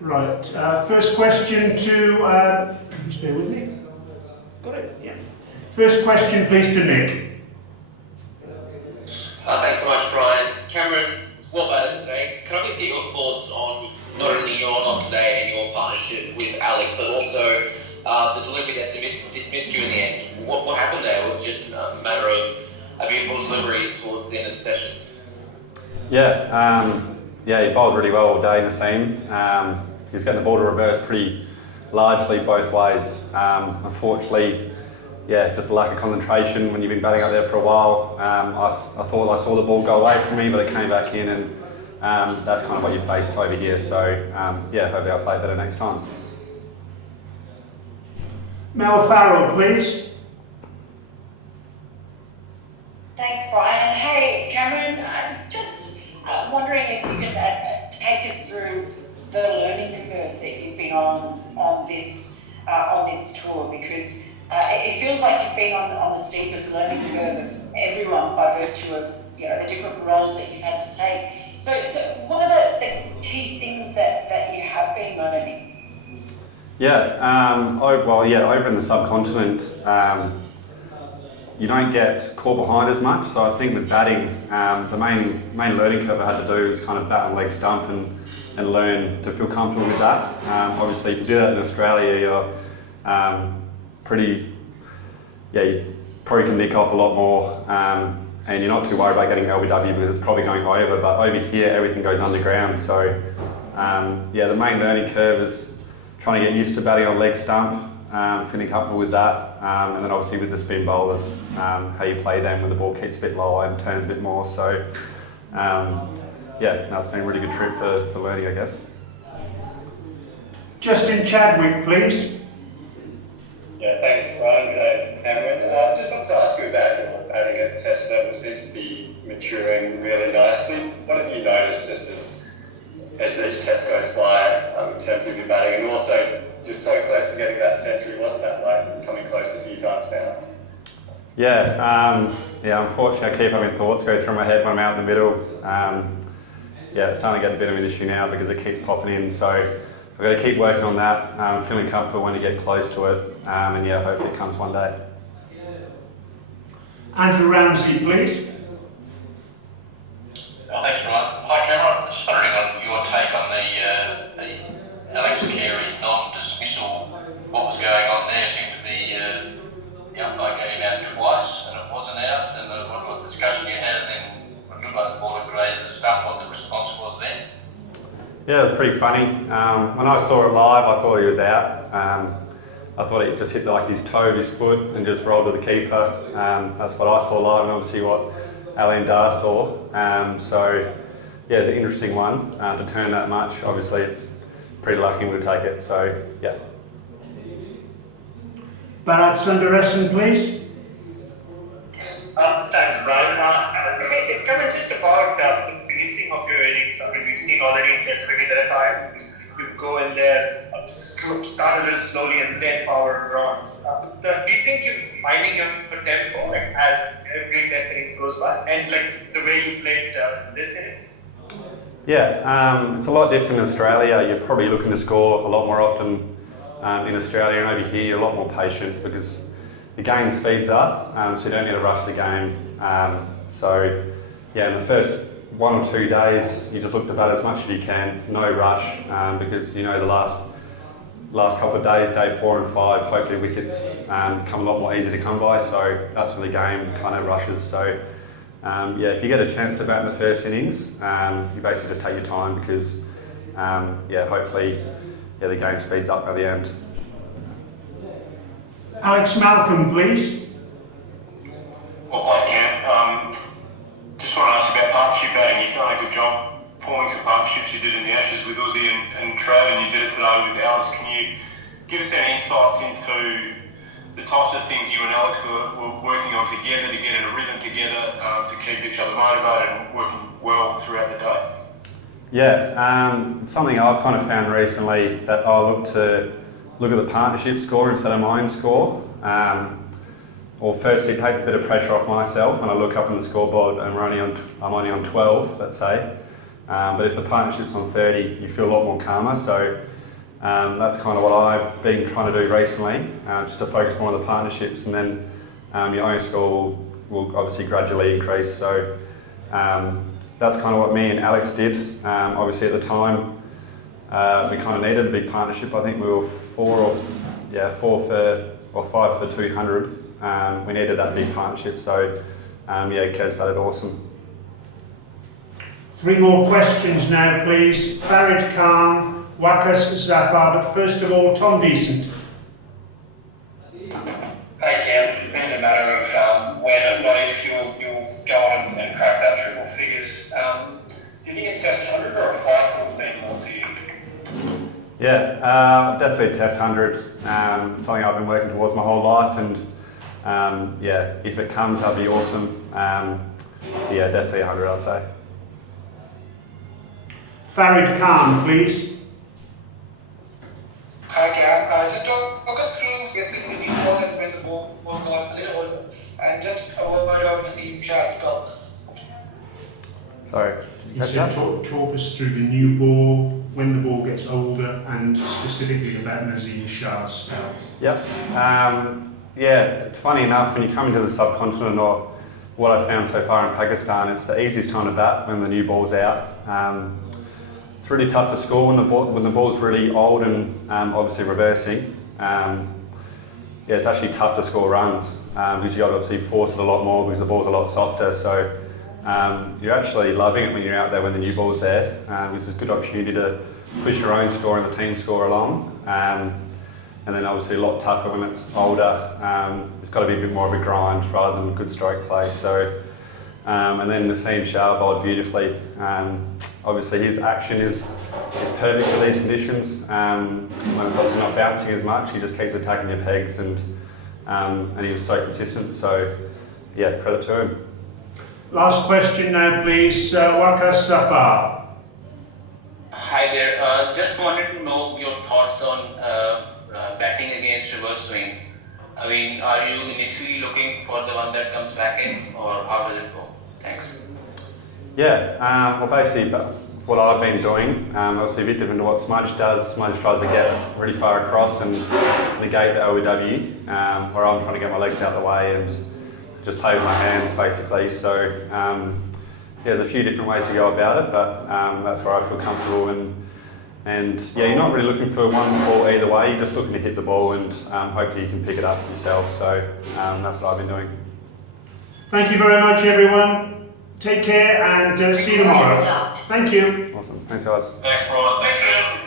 Right, first question to, just bear with me. Got it? Yeah. First question, please, to Nick. Thanks so much, Brian. Cameron, well done today. Can I just get your thoughts on not only your knock today and your partnership with Alex, but also the delivery that dismissed you in the end? What happened there? Was it just a matter of a beautiful delivery towards the end of the session? Yeah, he bowled really well all day, Naseem. He was getting the ball to reverse pretty largely both ways. Unfortunately, just a lack of concentration when you've been batting out there for a while. I thought I saw the ball go away from me, but it came back in, and that's kind of what you faced over here. So, hopefully I'll play better next time. Mel Farrell, please. Thanks, Brian. And hey, Cameron, I'm just wondering if you can take us through the learning curve that you've been on this tour, because it feels like you've been on the steepest learning curve of everyone by virtue of the different roles that you've had to take. So what are the key things that you have been learning? Over in the subcontinent, you don't get caught behind as much. So I think with batting, the main learning curve I had to do is kind of bat on leg stump and learn to feel comfortable with that. Obviously, if you do that in Australia, you're you probably can nick off a lot more, and you're not too worried about getting LBW because it's probably going over. But over here, everything goes underground. So the main learning curve is trying to get used to batting on leg stump, feeling comfortable with that, and then obviously with the spin bowlers, how you play them when the ball keeps a bit lower and turns a bit more. So it's been a really good trip for learning, I guess. Justin Chadwick, please. Yeah, thanks, Brian. Good day, Cameron. Just wanted to ask you about your batting at test level. Seems to be maturing really nicely. What have you noticed just as each test goes by in terms of your batting? And also, you're so close to getting that century. What's that like, coming close a few times now? Unfortunately, I keep having thoughts go through my head when I'm out in the middle. It's starting to get a bit of an issue now because it keeps popping in. So I've got to keep working on that, feeling comfortable when you get close to it, hopefully it comes one day. Andrew Ramsey, please. Thanks, Brian. Hi, Cameron. Just wondering on your take on the Alex Carey non-dismissal. What was going on there? Seemed to be the umpire gave him out twice and it wasn't out, and what discussion you had, and then it looked like the ball had grazed the stump, what the response was then? Yeah, it was pretty funny. When I saw it live, I thought he was out. I thought it just hit like his toe of his foot and just rolled to the keeper. That's what I saw live, and obviously what Alain Dar saw. It's an interesting one to turn that much. Obviously, it's pretty lucky we take it. So, yeah. Bharat Sundaresan, please. Thanks, Brian. Cameron, just about the pacing of your innings. I mean, we've seen already in Test cricket there are times you go in there, start a little slowly and then power on. Do you think you're finding your tempo as every Test innings goes by, and the way you played this innings? It's a lot different in Australia. You're probably looking to score a lot more often in Australia, and over here you're a lot more patient because the game speeds up, so you don't need to rush the game. In the first 1 or 2 days, you just look to bat as much as you can, no rush, because the last couple of days, day 4 and 5, hopefully wickets come a lot more easy to come by, so that's when the game kind of rushes. So if you get a chance to bat in the first innings, you basically just take your time because hopefully the game speeds up by the end. Alex Malcolm, please. Well played, Cam. Just want to ask you about partnership batting. You've done a good job forming some partnerships. You did in the Ashes with Uzi and Trav, and you did it today with Alex. Can you give us any insights into the types of things you and Alex were working on together to get in a rhythm together, to keep each other motivated and working well throughout the day? Something I've kind of found recently that I look at the partnership score instead of my own score. Firstly, it takes a bit of pressure off myself when I look up on the scoreboard and I'm only on 12, let's say. But if the partnership's on 30, you feel a lot more calmer. So that's kind of what I've been trying to do recently, just to focus more on the partnerships, and then your own score will obviously gradually increase. So that's kind of what me and Alex did. Obviously at the time, we kind of needed a big partnership. I think we were 5 for 200. We needed that big partnership. So Kev's batted awesome. 3 more questions now, please. Farid Khan, Wakas Zafar, but first of all, Tom Decent. Hey Cam, it's a matter of when and not if you'll go on and crack that triple figures. Do you think a test 100 or a 5 would mean more to you? Yeah, definitely a test 100. Something I've been working towards my whole life, and if it comes, that'd be awesome. Definitely 100, I'd say. Farid Khan, please. Hi Cam, just talk us through facing the new ball and when the ball got a little older, and just a word on Naseem Shah's spell. Sorry. He said talk us through the new ball, when the ball gets older, and specifically about Naseem Shah's spell. Yep. It's funny enough, when you come into the subcontinent, or what I've found so far in Pakistan, it's the easiest time to bat when the new ball's out. It's really tough to score when the ball's really old and obviously reversing. It's actually tough to score runs because you obviously force it a lot more because the ball's a lot softer. So you're actually loving it when you're out there when the new ball's there. This is a good opportunity to push your own score and the team score along. And then obviously a lot tougher when it's older. It's got to be a bit more of a grind rather than good stroke play. So, and then Naseem Shah bowled beautifully. Obviously his action is perfect for these conditions. When it's obviously not bouncing as much, he just keeps attacking your pegs, and he was so consistent. So credit to him. Last question now, please. Wakas Zafar. Hi there. Just wanted to know your thoughts on batting against reverse swing. I mean, are you initially looking for the one that comes back in, or how does it go? Thanks. Well, basically, what I've been doing, obviously a bit different to what Smudge does. Smudge tries to get really far across and negate the OEW, where I'm trying to get my legs out of the way and just play with my hands, basically. So there's a few different ways to go about it, but that's where I feel comfortable. And you're not really looking for one ball either way. You're just looking to hit the ball, and hopefully you can pick it up yourself. So that's what I've been doing. Thank you very much, everyone. Take care and see you tomorrow. Thank you. Awesome. Thanks, guys. Thanks, Brian. Thank you.